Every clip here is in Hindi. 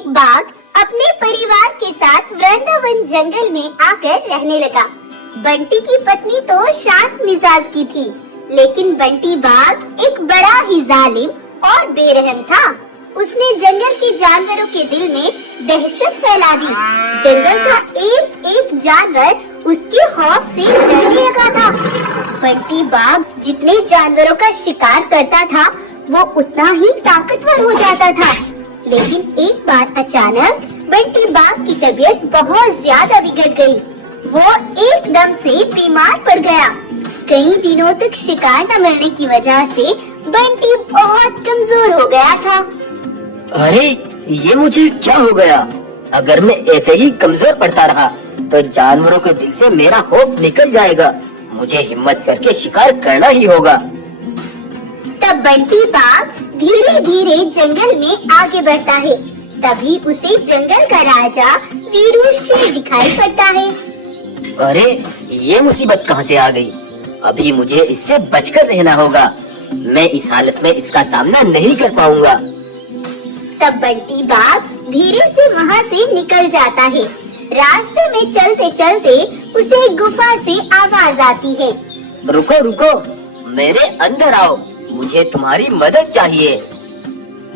एक बाघ अपने परिवार के साथ वृंदावन जंगल में आकर रहने लगा। बंटी की पत्नी तो शांत मिजाज की थी, लेकिन बंटी बाघ एक बड़ा ही जालिम और बेरहम था। उसने जंगल के जानवरों के दिल में दहशत फैला दी। जंगल का एक एक जानवर उसके खौफ से डरने लगा था। बंटी बाघ जितने जानवरों का शिकार करता था, वो उतना ही ताकतवर हो जाता था। लेकिन एक बार अचानक बंटी बाघ की तबीयत बहुत ज्यादा बिगड़ गई। वो एकदम से बीमार पड़ गया। कई दिनों तक शिकार न मिलने की वजह से बंटी बहुत कमजोर हो गया था। अरे ये मुझे क्या हो गया? अगर मैं ऐसे ही कमजोर पड़ता रहा तो जानवरों के दिल से मेरा खौफ निकल जाएगा। मुझे हिम्मत करके शिकार करना ही होगा। तब बंटी बाघ धीरे धीरे जंगल में आगे बढ़ता है। तभी उसे जंगल का राजा वीरू शेर दिखाई पड़ता है। अरे ये मुसीबत कहाँ से आ गई? अभी मुझे इससे बचकर रहना होगा। मैं इस हालत में इसका सामना नहीं कर पाऊंगा। तब बंटी बाघ धीरे से वहाँ से निकल जाता है। रास्ते में चलते चलते उसे गुफा से आवाज आती है। रुको रुको, मेरे अंदर आओ, मुझे तुम्हारी मदद चाहिए।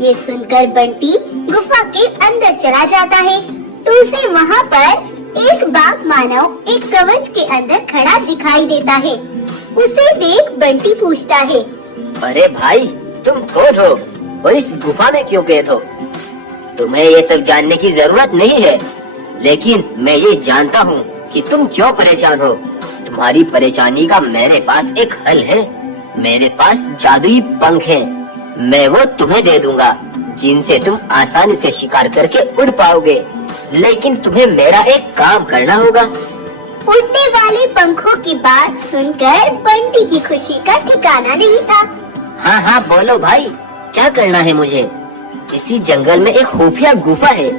ये सुनकर बंटी गुफा के अंदर चला जाता है तो उसे वहाँ पर एक बाघ मानव एक कवच के अंदर खड़ा दिखाई देता है। उसे देख बंटी पूछता है, अरे भाई, तुम कौन हो और इस गुफा में क्यों कैद हो? तुम्हें ये सब जानने की जरूरत नहीं है, लेकिन मैं ये जानता हूँ कि तुम क्यों परेशान हो। तुम्हारी परेशानी का मेरे पास एक हल है। मेरे पास जादुई पंख हैं। मैं वो तुम्हें दे दूंगा, जिनसे तुम आसानी से शिकार करके उड़ पाओगे। लेकिन तुम्हें मेरा एक काम करना होगा। उड़ने वाले पंखों की बात सुनकर बंटी की खुशी का ठिकाना नहीं था। हाँ हाँ बोलो भाई, क्या करना है मुझे? इसी जंगल में एक खुफिया गुफा है,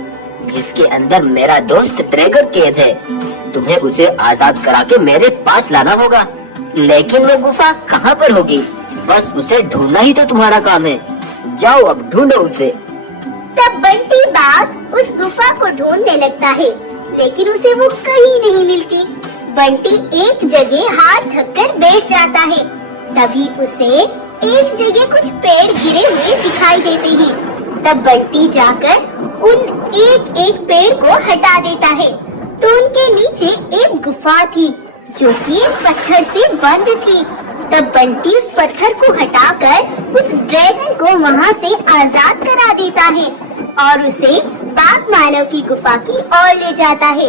जिसके अंदर मेरा दोस्त ड्रैगन कैद है। तुम्हें उसे आजाद करा के मेरे पास लाना होगा। लेकिन वो गुफा कहाँ पर होगी? बस उसे ढूंढना ही तो तुम्हारा काम है। जाओ अब ढूंढो उसे। तब बंटी बाघ उस गुफा को ढूंढने लगता है, लेकिन उसे वो कहीं नहीं मिलती। बंटी एक जगह हाथ थककर बैठ जाता है। तभी उसे एक जगह कुछ पेड़ गिरे हुए दिखाई देते हैं। तब बंटी जाकर उन एक एक पेड़ को हटा देता है तो उनके नीचे एक गुफा थी, जो कि एक पत्थर से बंद थी। तब बंटी उस पत्थर को हटाकर उस ड्रैगन को वहाँ से आजाद करा देता है और उसे बाघ मानव की गुफा की ओर ले जाता है।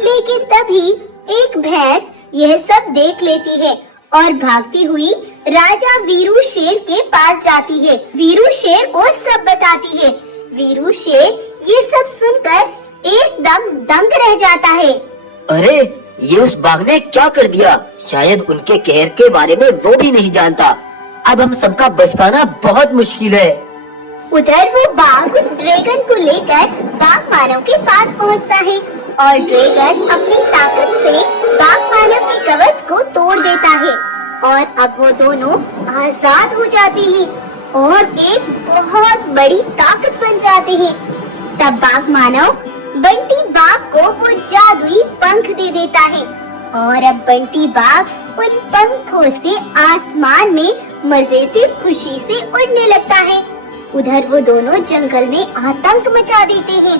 लेकिन तभी एक भैंस यह सब देख लेती है और भागती हुई राजा वीरू शेर के पास जाती है। वीरू शेर को सब बताती है। वीरू शेर ये सब सुनकर एकदम दंग रह जाता है। अरे ये उस बाघ ने क्या कर दिया? शायद उनके कहर के बारे में वो भी नहीं जानता। अब हम सबका बच पाना बहुत मुश्किल है। उधर वो बाघ उस ड्रैगन को लेकर बाघ मानव के पास पहुंचता है और ड्रैगन अपनी ताकत से बाघ मानव के कवच को तोड़ देता है और अब वो दोनों आजाद हो जाते हैं और एक बहुत बड़ी ताकत बन जाते हैं। तब बाघ मानव बंटी बाघ को वो जादुई पंख दे देता है और अब बंटी बाघ उन पंखों से आसमान में मजे से खुशी से उड़ने लगता है। उधर वो दोनों जंगल में आतंक मचा देते हैं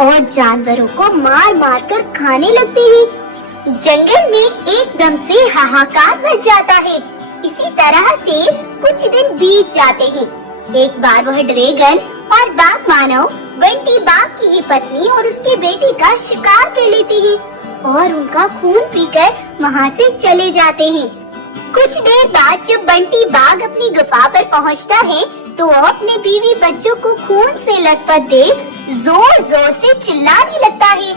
और जानवरों को मार मार कर खाने लगते हैं। जंगल में एकदम से हाहाकार मच जाता है। इसी तरह से कुछ दिन बीत जाते हैं। एक बार वह ड्रैगन और बाघ मानव बंटी बाघ की ही पत्नी और उसके बेटे का शिकार कर लेते हैं और उनका खून पीकर वहाँ से चले जाते हैं। कुछ देर बाद जब बंटी बाघ अपनी गुफा पर पहुँचता है तो वो अपने बीवी बच्चों को खून से लथपथ देख जोर जोर से चिल्लाने लगता है।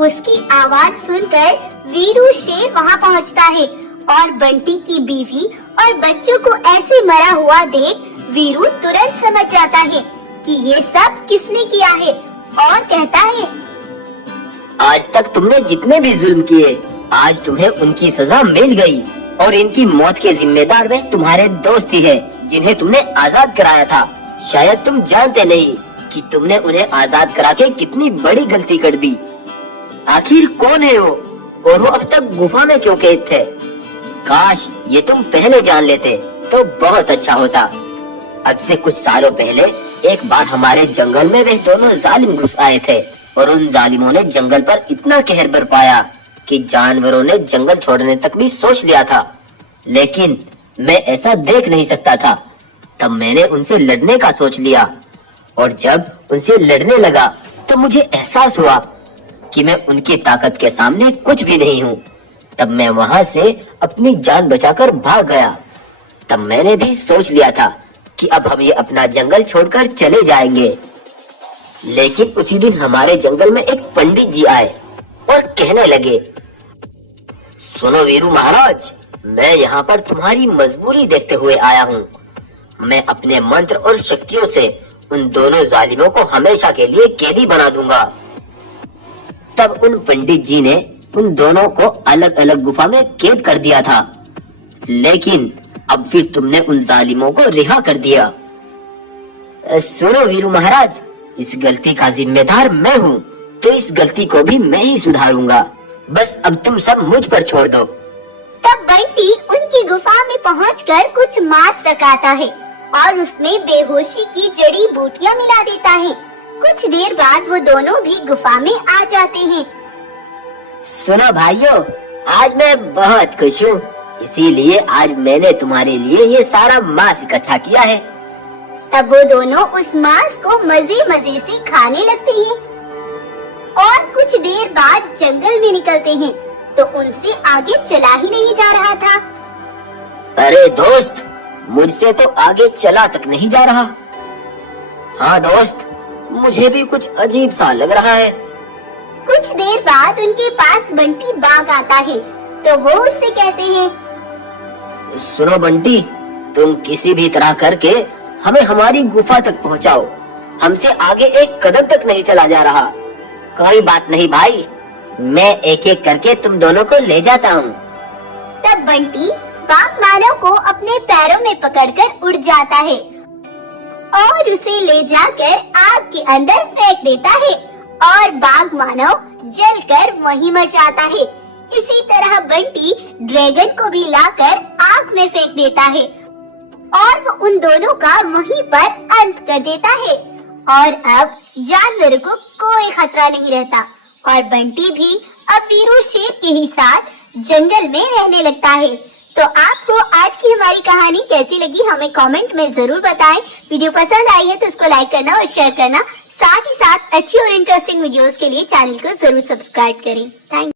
उसकी आवाज सुनकर वीरू शेर वहाँ पहुँचता है और बंटी की बीवी और बच्चों को ऐसे मरा हुआ देख वीरू तुरंत समझ जाता है कि ये सब किसने किया है और कहता है, आज तक तुमने जितने भी जुल्म किए, आज तुम्हें उनकी सजा मिल गई और इनकी मौत के जिम्मेदार वे तुम्हारे दोस्त ही है, जिन्हें तुमने आजाद कराया था। शायद तुम जानते नहीं, कि तुमने उन्हें आजाद करा के कितनी बड़ी गलती कर दी। आखिर कौन है वो, और वो अब तक गुफा में क्यों कैद थे? काश ये तुम पहले जान लेते तो बहुत अच्छा होता। अब से कुछ सालों पहले एक बार हमारे जंगल में वे दोनों जालिम घुस आए थे और उन जालिमों ने जंगल पर इतना कहर बरपाया कि जानवरों ने जंगल छोड़ने तक भी सोच लिया था। लेकिन मैं ऐसा देख नहीं सकता था। तब मैंने उनसे लड़ने का सोच लिया, और जब उनसे लड़ने लगा तो मुझे एहसास हुआ कि मैं उनकी ताकत के सामने कुछ भी नहीं हूँ। तब मैं वहां से अपनी जान बचाकर भाग गया। तब मैंने भी सोच लिया था कि अब हम ये अपना जंगल छोड़कर चले जाएंगे। लेकिन उसी दिन हमारे जंगल में एक पंडित जी आए और कहने लगे, सुनो वीरू महाराज, मैं यहाँ पर तुम्हारी मजबूरी देखते हुए आया हूँ। मैं अपने मंत्र और शक्तियों से उन दोनों जालिमों को हमेशा के लिए कैदी बना दूंगा। तब उन पंडित जी ने उन दोनों को अलग अलग गुफा में कैद कर दिया था। लेकिन अब फिर तुमने उन जालिमों को रिहा कर दिया। सुनो वीरू महाराज, इस गलती का जिम्मेदार मैं हूँ, तो इस गलती को भी मैं ही सुधारूंगा। बस अब तुम सब मुझ पर छोड़ दो। तब बंटी उनकी गुफा में पहुंचकर कुछ मांस रखाता है और उसमें बेहोशी की जड़ी बूटियां मिला देता है। कुछ देर बाद वो दोनों भी गुफा में आ जाते हैं। सुनो भाइयों, आज मैं बहुत खुश हूँ, इसीलिए आज मैंने तुम्हारे लिए ये सारा मांस इकट्ठा किया है। तब वो दोनों उस मांस को मजे मजे से खाने लगते हैं और कुछ देर बाद जंगल में निकलते हैं तो उनसे आगे चला ही नहीं जा रहा था। अरे दोस्त, मुझसे तो आगे चला तक नहीं जा रहा। हाँ दोस्त, मुझे भी कुछ अजीब सा लग रहा है। कुछ देर बाद उनके पास बंटी बाघ आता है तो वो उससे कहते हैं, सुनो बंटी, तुम किसी भी तरह करके हमें हमारी गुफा तक पहुंचाओ। हमसे आगे एक कदम तक नहीं चला जा रहा। कोई बात नहीं भाई, मैं एक एक करके तुम दोनों को ले जाता हूँ। तब बंटी बाघ मानव को अपने पैरों में पकड़कर उड़ जाता है और उसे ले जाकर आग के अंदर फेंक देता है और बाघ मानव जलकर वहीं मर जाता है। इसी तरह बंटी ड्रैगन को भी लाकर आग में फेंक देता है और वो उन दोनों का वहीं पर अंत कर देता है और अब जानवरों को कोई खतरा नहीं रहता और बंटी भी अब वीरू शेर के ही साथ जंगल में रहने लगता है। तो आपको आज की हमारी कहानी कैसी लगी हमें कमेंट में जरूर बताएं। वीडियो पसंद आई है तो इसको लाइक करना और शेयर करना, साथ ही साथ अच्छी और इंटरेस्टिंग वीडियोस के लिए चैनल को जरूर सब्सक्राइब करें। थैंक